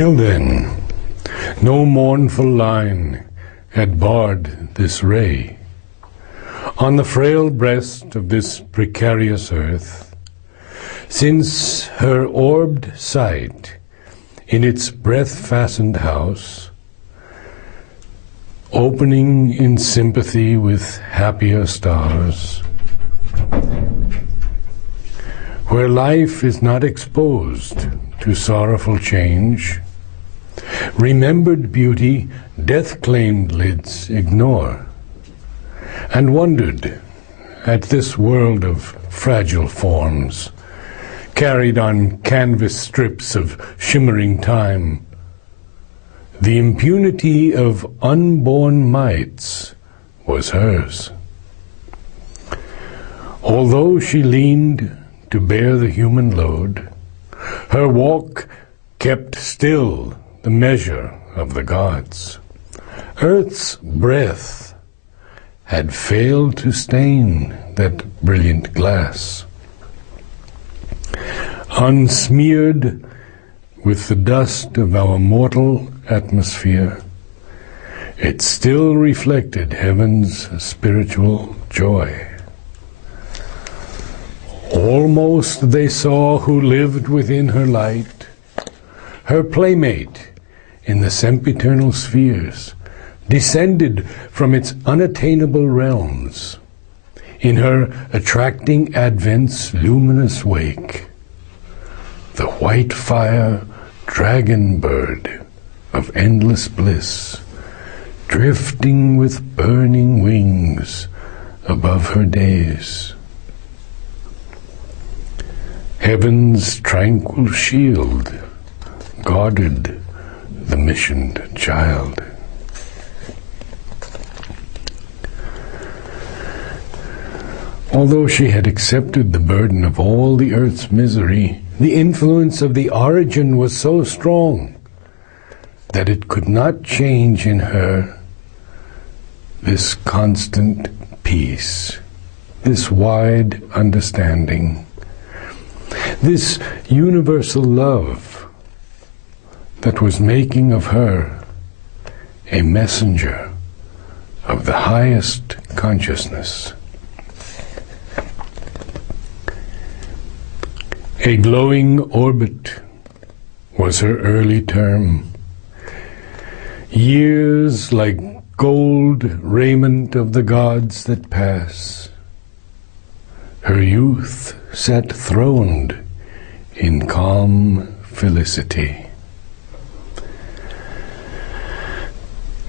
Till then, no mournful line had barred this ray. On the frail breast of this precarious earth, since her orbed sight in its breath-fastened house, opening in sympathy with happier stars, where life is not exposed to sorrowful change, remembered beauty death-claimed lids ignore, and wondered at this world of fragile forms, carried on canvas strips of shimmering time. The impunity of unborn mites was hers. Although she leaned to bear the human load, her walk kept still the measure of the gods. Earth's breath had failed to stain that brilliant glass. Unsmeared with the dust of our mortal atmosphere, it still reflected heaven's spiritual joy. Almost they saw who lived within her light, her playmate in the sempiternal spheres, descended from its unattainable realms, in her attracting advent's luminous wake, the white fire dragon bird of endless bliss, drifting with burning wings above her days. Heaven's tranquil shield guarded the missioned child. Although she had accepted the burden of all the earth's misery, the influence of the origin was so strong that it could not change in her this constant peace, this wide understanding, this universal love that was making of her a messenger of the highest consciousness. A glowing orbit was her early term. Years like gold raiment of the gods that pass. Her youth sat throned in calm felicity.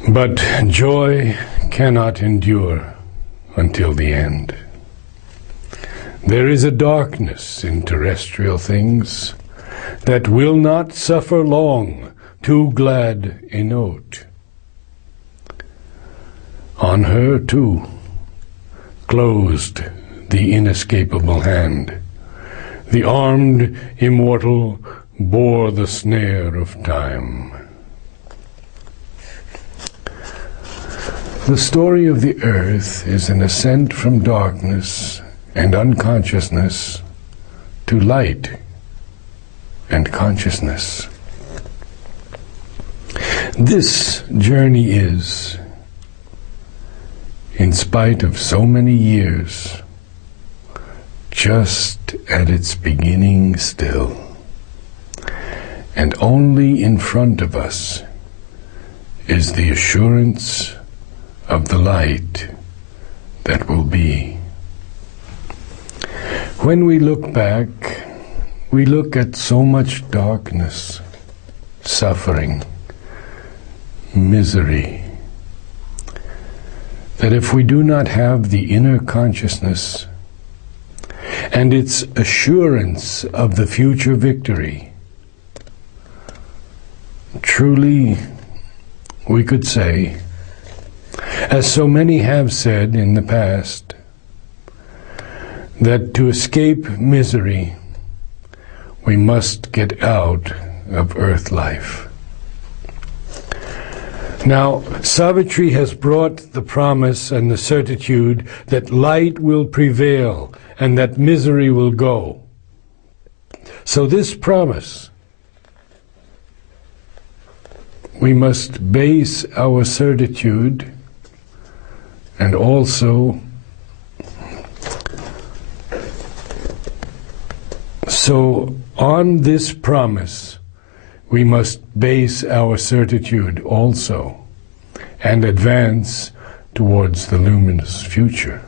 But joy cannot endure until the end. There is a darkness in terrestrial things that will not suffer long too glad a note. On her, too, closed the inescapable hand. The armed immortal bore the snare of time. The story of the earth is an ascent from darkness and unconsciousness to light and consciousness. This journey is, in spite of so many years, just at its beginning still, and only in front of us is the assurance of the light that will be. When we look back, we look at so much darkness, suffering, misery, that if we do not have the inner consciousness and its assurance of the future victory, truly we could say, as so many have said in the past, that to escape misery, we must get out of earth life. Now, Savitri has brought the promise and the certitude that light will prevail and that misery will go. So this promise we must base our certitude, and also so on this promise we must base our certitude also and advance towards the luminous future.